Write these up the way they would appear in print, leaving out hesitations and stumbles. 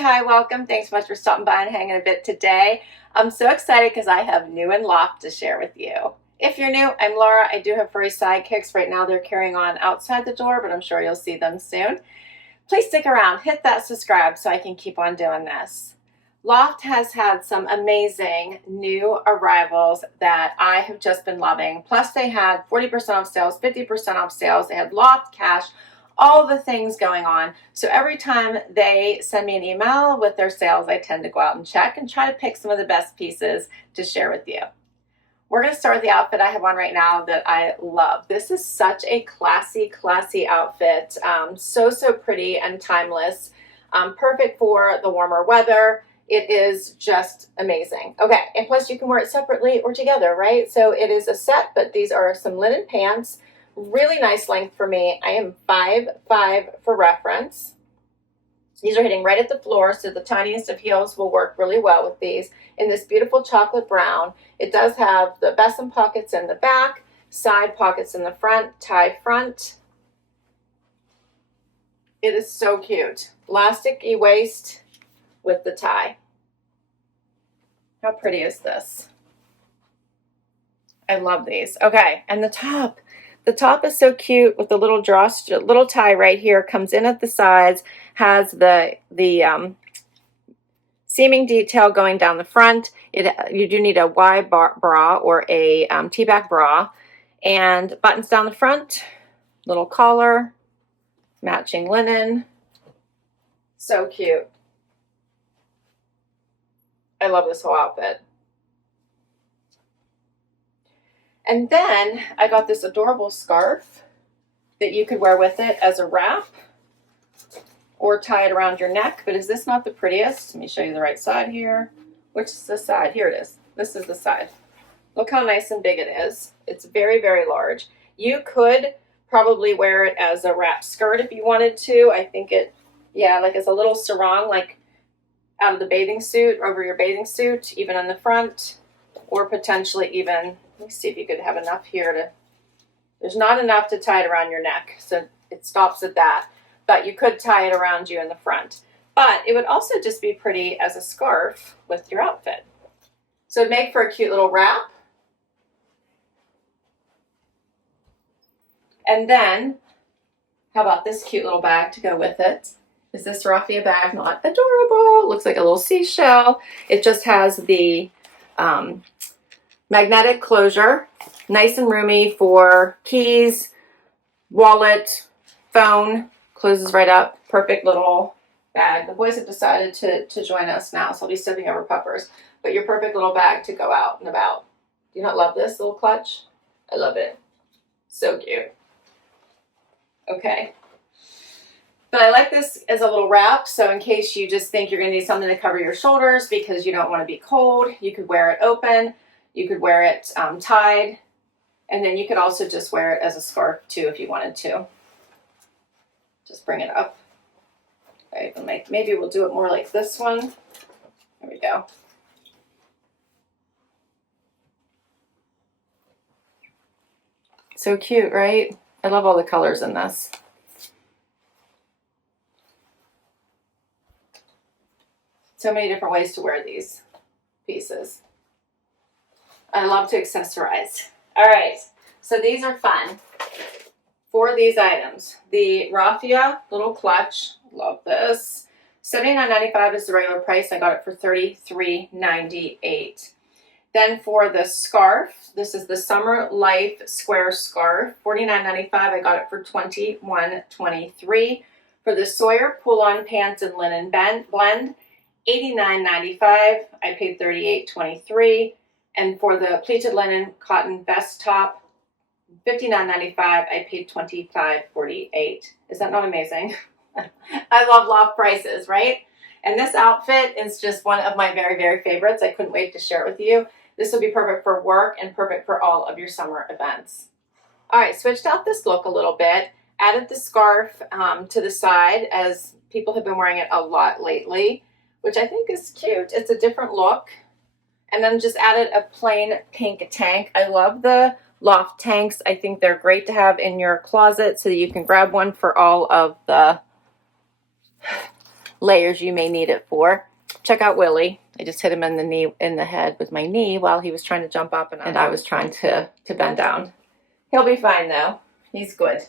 hi, welcome. Thanks so much for stopping by and hanging a bit today. I'm so excited because I have new in Loft to share with you. If you're new, I'm Laura. I do have furry sidekicks. Right now they're carrying on outside the door, but I'm sure you'll see them soon. Please stick around, hit that subscribe so I can keep on doing this. Loft has had some amazing new arrivals that I have just been loving. Plus they had 40% off sales, 50% off sales. They had Loft cash, all the things going on. So every time they send me an email with their sales, I tend to go out and check and try to pick some of the best pieces to share with you. We're going to start with the outfit I have on right now that I love. This is such a classy outfit. So pretty and timeless. Perfect for the warmer weather. It is just amazing. Okay, and plus you can wear it separately or together, right? So it is a set, but these are some linen pants. Really nice length for me. I am 5'5" for reference. These are hitting right at the floor, so the tiniest of heels will work really well with these. In this beautiful chocolate brown, it does have the besom pockets in the back, side pockets in the front, tie front. It is so cute. Elasticy waist with the tie. How pretty is this? I love these. Okay, and the top. The top is so cute with the little little tie right here. Comes in at the sides, has the seaming detail going down the front. You do need a Y bra or a T-back bra, and buttons down the front. Little collar, matching linen. So cute. I love this whole outfit. And then I got this adorable scarf that you could wear with it as a wrap or tie it around your neck. But is this not the prettiest? Let me show you the right side here. Which is the side? Here it is. This is the side. Look how nice and big it is. It's very large. You could probably wear it as a wrap skirt if you wanted to. I think it, yeah, like as a little sarong, like out of the bathing suit, over your bathing suit, even on the front, or potentially even, let me see if you could have enough here to, there's not enough to tie it around your neck, so it stops at that, but you could tie it around you in the front. But it would also just be pretty as a scarf with your outfit. So it'd make for a cute little wrap. And then, how about this cute little bag to go with it? Is this Raffia bag not adorable? Looks like a little seashell. It just has the magnetic closure, nice and roomy for keys, wallet, phone, closes right up. Perfect little bag. The boys have decided to join us now, so I'll be stepping over puppers. But your perfect little bag to go out and about. Do you not love this little clutch? I love it. So cute. Okay. But I like this as a little wrap, so in case you just think you're going to need something to cover your shoulders because you don't want to be cold, you could wear it open, you could wear it tied, and then you could also just wear it as a scarf too if you wanted to. Just bring it up. Okay, maybe we'll do it more like this one. There we go. So cute, right? I love all the colors in this. So many different ways to wear these pieces. I love to accessorize. All right, so these are fun. For these items, the Raffia little clutch, love this. $79.95 is the regular price. I got it for $33.98. Then for the scarf, this is the Summer Life Square Scarf, $49.95. I got it for $21.23. For the Sawyer pull-on pants and linen blend, $89.95. I paid $38.23. And for the pleated linen cotton vest top, $59.95. I paid $25.48. Is that not amazing? I love Loft prices, right? And this outfit is just one of my very favorites. I couldn't wait to share it with you. This would be perfect for work and perfect for all of your summer events. All right, switched out this look a little bit. Added the scarf to the side as people have been wearing it a lot lately, which I think is cute. It's a different look. And then just added a plain pink tank. I love the Loft tanks. I think they're great to have in your closet so that you can grab one for all of the layers you may need it for. Check out Willie. I just hit him in the head with my knee while he was trying to jump up and I was trying to bend down. He'll be fine though. He's good.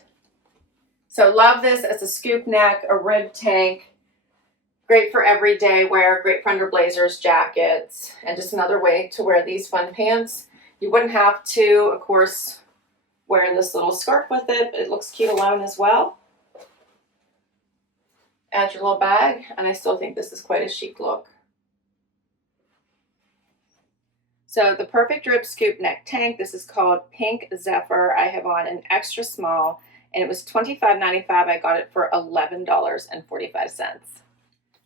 So love this as a scoop neck, a rib tank. Great for everyday wear, great for under blazers, jackets, and just another way to wear these fun pants. You wouldn't have to, of course, wear this little scarf with it, but it looks cute alone as well. Add your little bag, and I still think this is quite a chic look. So the perfect rib scoop neck tank, this is called Pink Zephyr. I have on an extra small, and it was $25.95. I got it for $11.45.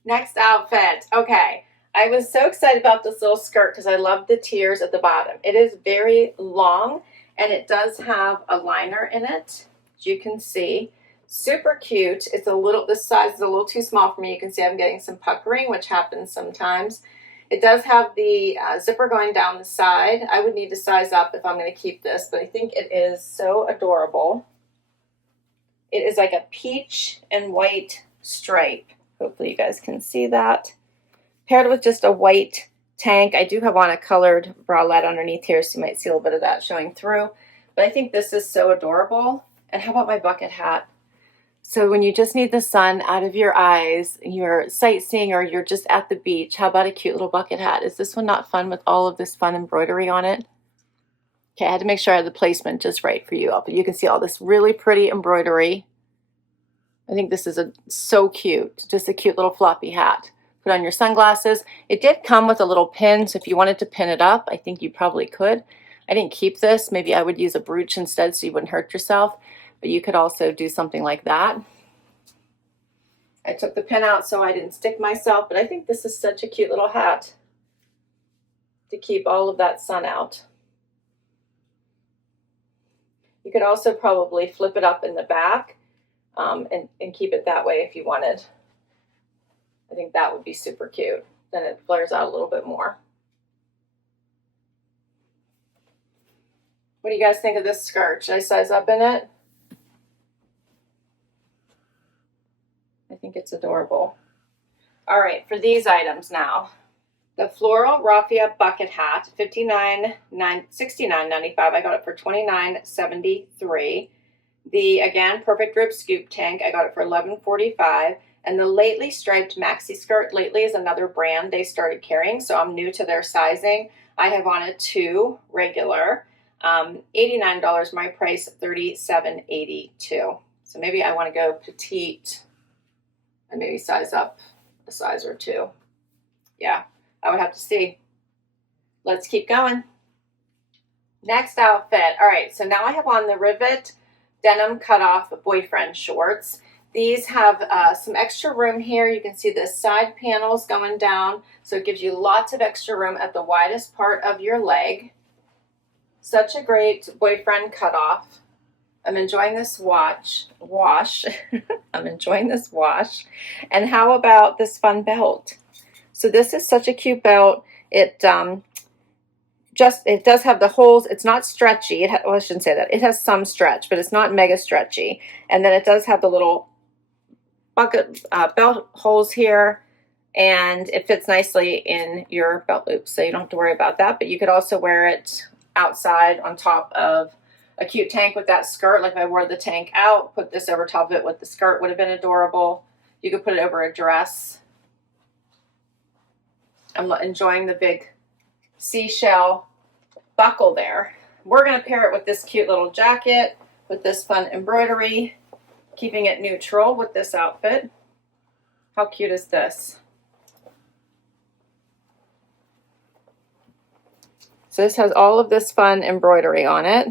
Next outfit. Okay, I was so excited about this little skirt because I love the tiers at the bottom. It is very long, and it does have a liner in it, as you can see. Super cute. It's a little, this size is a little too small for me. You can see I'm getting some puckering, which happens sometimes. It does have the zipper going down the side. I would need to size up if I'm going to keep this, but I think it is so adorable. It is like a peach and white stripe. Hopefully you guys can see that. Paired with just a white tank. I do have on a colored bralette underneath here, so you might see a little bit of that showing through. But I think this is so adorable. And how about my bucket hat? So when you just need the sun out of your eyes, you're sightseeing or you're just at the beach, how about a cute little bucket hat? Is this one not fun with all of this fun embroidery on it? Okay, I had to make sure I had the placement just right for you all, but you can see all this really pretty embroidery. I think this is so cute, just a cute little floppy hat. Put on your sunglasses. It did come with a little pin, so if you wanted to pin it up, I think you probably could. I didn't keep this. Maybe I would use a brooch instead so you wouldn't hurt yourself, but you could also do something like that. I took the pin out so I didn't stick myself, but I think this is such a cute little hat to keep all of that sun out. You could also probably flip it up in the back and keep it that way if you wanted. I think that would be super cute. Then it flares out a little bit more. What do you guys think of this skirt? Should I size up in it? I think it's adorable. All right, for these items now. The Floral Raffia bucket hat, $69.95. I got it for $29.73. The, again, perfect rib scoop tank, I got it for $11.45. And the Lately striped maxi skirt, Lately is another brand they started carrying, so I'm new to their sizing. I have on a 2 regular, $89, my price $37.82. So maybe I want to go petite and maybe size up a size or 2. Yeah, I would have to see. Let's keep going. Next outfit. All right, so now I have on the Rivet denim cutoff boyfriend shorts. These have some extra room here. You can see the side panels going down, so it gives you lots of extra room at the widest part of your leg. Such a great boyfriend cutoff. I'm enjoying this wash. I'm enjoying this wash. And how about this fun belt? So this is such a cute belt. It does have the holes. It's not stretchy. Well, I shouldn't say that. It has some stretch, but it's not mega stretchy. And then it does have the little bucket belt holes here, and it fits nicely in your belt loop, so you don't have to worry about that. But you could also wear it outside on top of a cute tank with that skirt. Like if I wore the tank out, put this over top of it with the skirt, would have been adorable. You could put it over a dress. I'm enjoying the big seashell buckle there. We're going to pair it with this cute little jacket with this fun embroidery, keeping it neutral with this outfit. How cute is this? So this has all of this fun embroidery on it.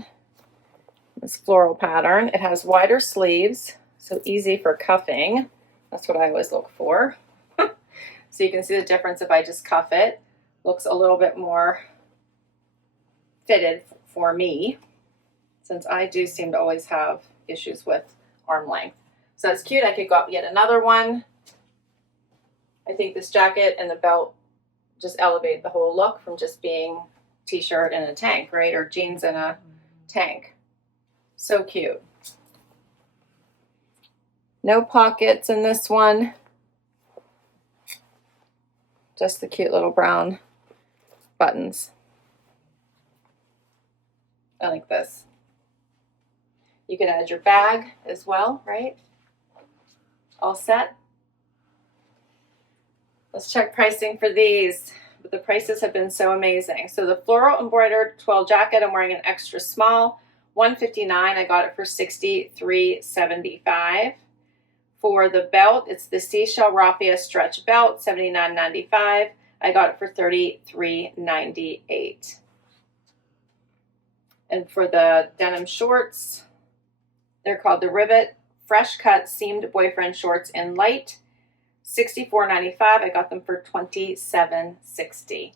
This floral pattern. It has wider sleeves, so easy for cuffing. That's what I always look for. So you can see the difference if I just cuff it. Looks a little bit more fitted for me, since I do seem to always have issues with arm length. So that's cute. I could go out and get another one. I think this jacket and the belt just elevate the whole look from just being t-shirt and a tank, right? Or jeans and a tank. So cute. No pockets in this one. Just the cute little brown buttons. I like this. You can add your bag as well, right? All set. Let's check pricing for these. But the prices have been so amazing. So the floral embroidered twill jacket, I'm wearing an extra small, $159. I got it for $63.75. For the belt, it's the seashell raffia stretch belt, $79.95. I got it for $33.98. And for the denim shorts, they're called the Rivet Fresh Cut Seamed Boyfriend Shorts in Light, $64.95. I got them for $27.60.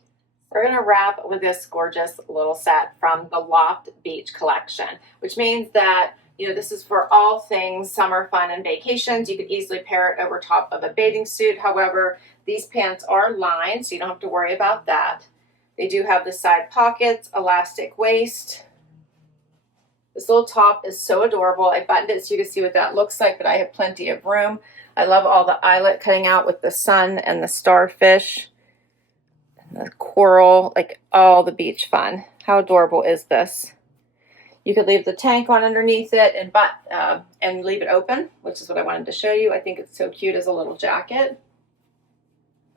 We're going to wrap with this gorgeous little set from the Loft Beach collection, which means that, you know, this is for all things summer fun and vacations. You could easily pair it over top of a bathing suit. However, these pants are lined, so you don't have to worry about that. They do have the side pockets, elastic waist. This little top is so adorable. I buttoned it so you can see what that looks like, but I have plenty of room. I love all the eyelet cutting out with the sun and the starfish and the coral, like all the beach fun. How adorable is this? You could leave the tank on underneath it and leave it open, which is what I wanted to show you. I think it's so cute as a little jacket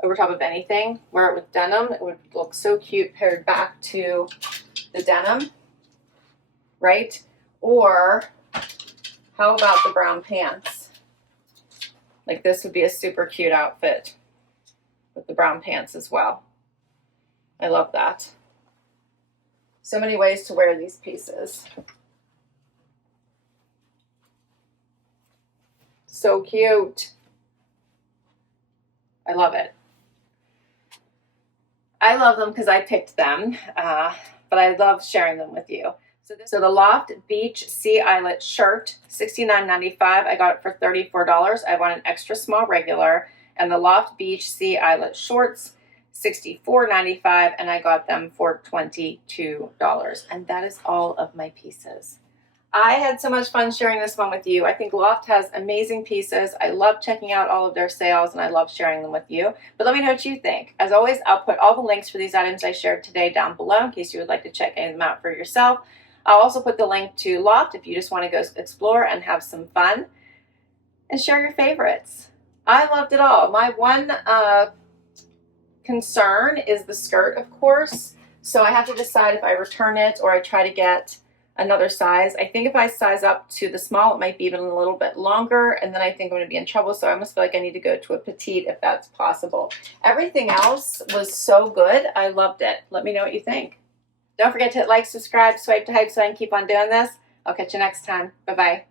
over top of anything. Wear it with denim. It would look so cute paired back to the denim, right? Or how about the brown pants? Like this would be a super cute outfit with the brown pants as well. I love that. So many ways to wear these pieces. So cute. I love it. I love them because I picked them, but I love sharing them with you. So the Loft Beach Sea Eyelet shirt, $69.95. I got it for $34. I want an extra small regular. And the Loft Beach Sea Eyelet shorts, $64.95, and I got them for $22. And that is all of my pieces. I had so much fun sharing this one with you. I think Loft has amazing pieces. I love checking out all of their sales, and I love sharing them with you. But let me know what you think. As always, I'll put all the links for these items I shared today down below in case you would like to check any of them out for yourself. I'll also put the link to Loft if you just want to go explore and have some fun and share your favorites. I loved it all. My one concern is the skirt, of course. So I have to decide if I return it or I try to get another size. I think if I size up to the small, it might be even a little bit longer, and then I think I'm going to be in trouble. So I almost feel like I need to go to a petite if that's possible. Everything else was so good. I loved it. Let me know what you think. Don't forget to hit like, subscribe, swipe to hype so I can keep on doing this. I'll catch you next time. Bye-bye.